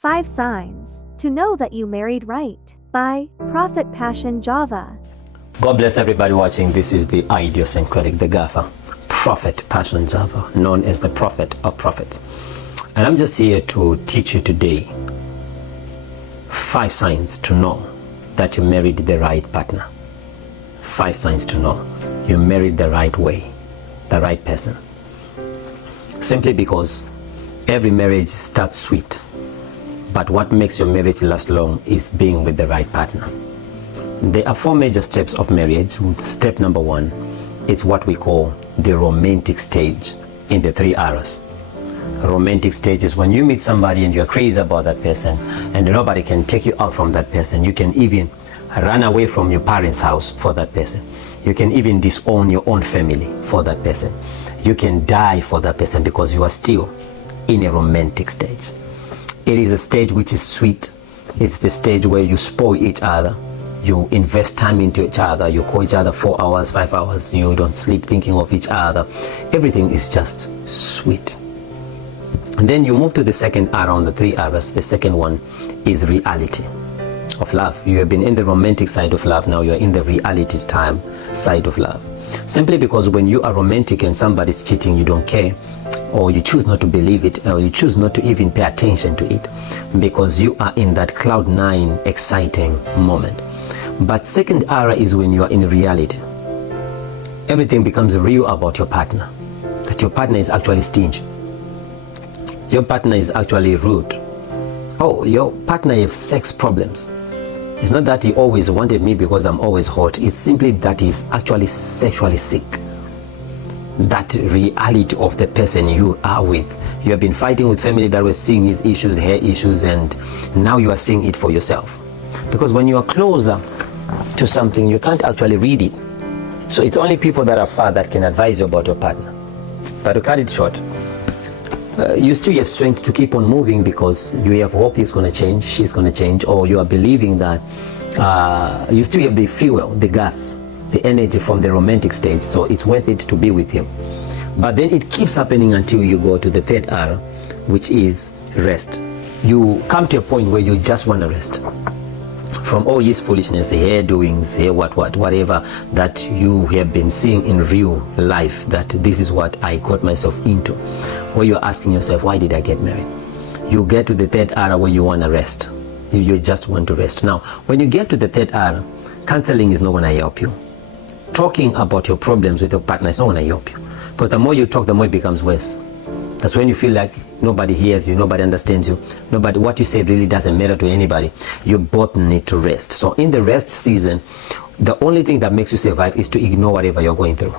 5 Signs to Know That You Married Right by Prophet Passion Java. God bless everybody watching. This is the idiosyncratic, the gaffer, Prophet Passion Java, known as the Prophet of Prophets. And I'm just here to teach you today 5 signs to know that you married the right partner. 5 signs to know you married the right way, the right person. Simply because every marriage starts sweet, but what makes your marriage last long is being with the right partner. There are 4 major steps of marriage. Step number 1 is what we call the romantic stage in the 3 R's. Romantic stage is when you meet somebody and you're crazy about that person and nobody can take you out from that person. You can even run away from your parents' house for that person. You can even disown your own family for that person. You can die for that person because you are still in a romantic stage. It is a stage which is sweet. It's the stage where you spoil each other. You invest time into each other. You call each other 4 hours, 5 hours. You don't sleep thinking of each other. Everything is just sweet. And then you move to the second R on the 3 R's. The second one is reality of love. You have been in the romantic side of love. Now you're in the reality time side of love. Simply because when you are romantic and somebody's cheating, you don't care, or you choose not to believe it, or you choose not to even pay attention to it, because you are in that cloud 9 exciting moment. But second R is when you are in reality. Everything becomes real about your partner, that your partner is actually stingy. Your partner is actually rude. Oh, your partner has sex problems. It's not that he always wanted me because I'm always hot. It's simply that he's actually sexually sick. That reality of the person you are with. You have been fighting with family that were seeing his issues, her issues, and now you are seeing it for yourself. Because when you are closer to something, you can't actually read it. So it's only people that are far that can advise you about your partner. But to cut it short, you still have strength to keep on moving because you have hope he's going to change, she's going to change, or you are believing that you still have the fuel, the gas, the energy from the romantic stage, so it's worth it to be with him. But then it keeps happening until you go to the third R, which is rest. You come to a point where you just want to rest from all his foolishness, hair doings, hair whatever that you have been seeing in real life, that this is what I got myself into, where you're asking yourself, why did I get married? You get to the third R where you want to rest. You just want to rest. Now, when you get to the third R, counseling is not going to help you. Talking about your problems with your partner is not going to help you. Because the more you talk, the more it becomes worse. That's when you feel like nobody hears you, nobody understands you, what you say really doesn't matter to anybody. You both need to rest. So in the rest season, the only thing that makes you survive is to ignore whatever you're going through.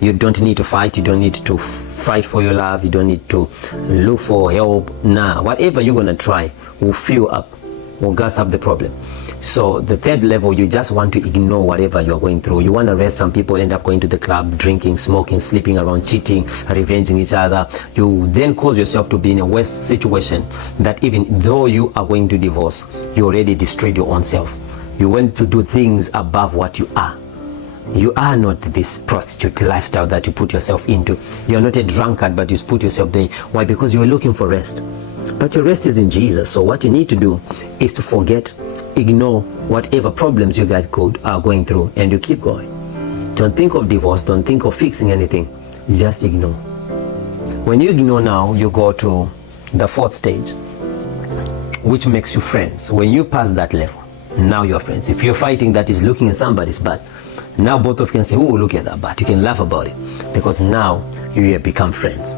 You don't need to fight. You don't need to fight for your love. You don't need to look for help. Nah, whatever you're going to try will fill up, will gas up the problem. So the third level, you just want to ignore whatever you're going through. You want to rest. Some people end up going to the club, drinking, smoking, sleeping around, cheating, revenging each other. You then cause yourself to be in a worse situation that even though you are going to divorce, you already destroyed your own self. You went to do things above what you are. You are not this prostitute lifestyle that you put yourself into. You're not a drunkard, but you put yourself there. Why? Because you are looking for rest. But your rest is in Jesus. So what you need to do is to forget, ignore whatever problems you guys are going through, and you keep going. Don't think of divorce. Don't think of fixing anything. Just ignore. When you ignore now, you go to the 4th stage, which makes you friends. When you pass that level, now you're friends. If you're fighting that is looking at somebody's butt, now both of you can say, oh, look at that butt. You can laugh about it because now you have become friends.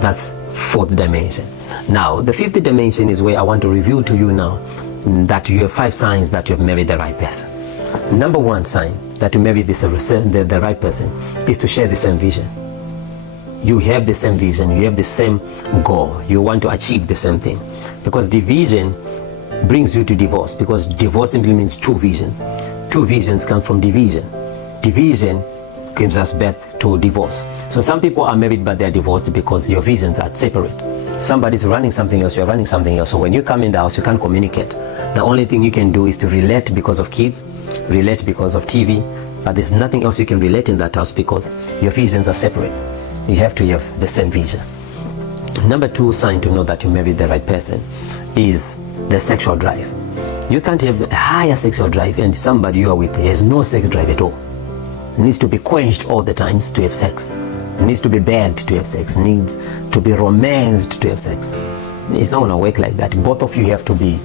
That's 4th dimension. Now, the 5th dimension is where I want to reveal to you now that you have 5 signs that you have married the right person. Number 1 sign that you married the right person is to share the same vision. You have the same vision. You have the same goal. You want to achieve the same thing. Because division brings you to divorce, because divorce simply means 2 visions. 2 visions come from division. Division gives us birth to divorce. So some people are married but they're divorced because your visions are separate. Somebody's running something else, you're running something else. So when you come in the house, you can't communicate. The only thing you can do is to relate because of kids, relate because of TV, but there's nothing else you can relate in that house because your visions are separate. You have to have the same vision. Number 2 sign to know that you married the right person is the sexual drive. You can't have a higher sexual drive and somebody you are with has no sex drive at all. Needs to be quenched all the times to have sex. Needs to be begged to have sex. Needs to be romanced to have sex. It's not going to work like that. Both of you have to be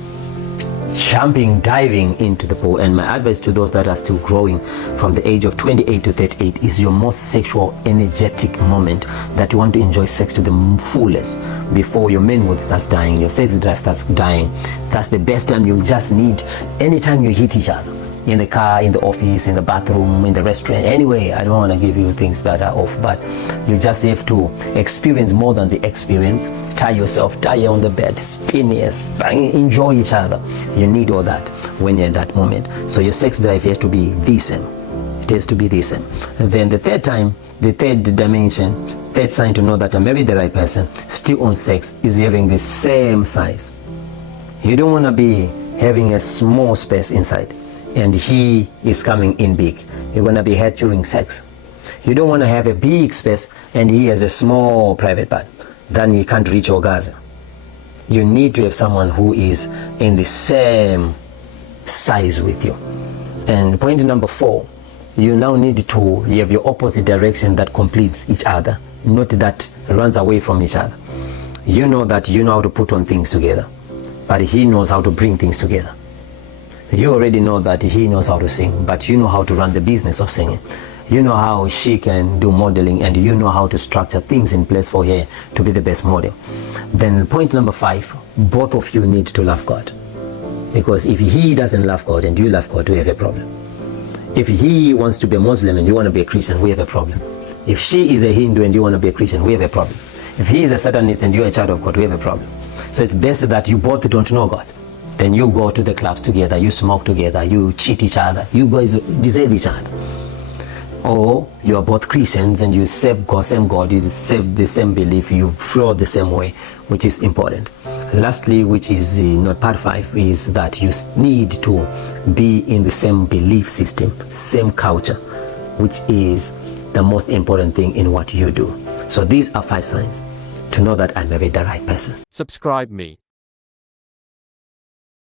jumping, diving into the pool. And my advice to those that are still growing from the age of 28 to 38 is your most sexual, energetic moment that you want to enjoy sex to the fullest before your manhood starts dying, your sex drive starts dying. That's the best time. You just need anytime you hit each other. In the car, in the office, in the bathroom, in the restaurant, anyway. I don't want to give you things that are off, but you just have to experience more than the experience. Tie yourself, tie on the bed, spin, yes, enjoy each other. You need all that when you're in that moment. So your sex drive has to be the same. It has to be the same. And then the third time, the third dimension, third sign to know that I married the right person, still on sex, is having the same size. You don't want to be having a small space inside and he is coming in big. You're going to be hurt during sex. You don't want to have a big space and he has a small private part. Then he can't reach orgasm. You need to have someone who is in the same size with you. And point number 4, you now need to have your opposite direction that completes each other, not that runs away from each other. You know that you know how to put on things together, but he knows how to bring things together. You already know that he knows how to sing, but you know how to run the business of singing. You know how she can do modeling, and you know how to structure things in place for her to be the best model. Then point number 5, both of you need to love God. Because if he doesn't love God and you love God, we have a problem. If he wants to be a Muslim and you want to be a Christian, we have a problem. If she is a Hindu and you want to be a Christian, we have a problem. If he is a Satanist and you're a child of God, we have a problem. So it's best that you both don't know God. Then you go to the clubs together, you smoke together, you cheat each other, you guys deceive each other. Or you are both Christians and you serve God, same God, you serve the same belief, you flow the same way, which is important. Lastly, which is not part 5, is that you need to be in the same belief system, same culture, which is the most important thing in what you do. So these are 5 signs to know that I married the right person. Subscribe me.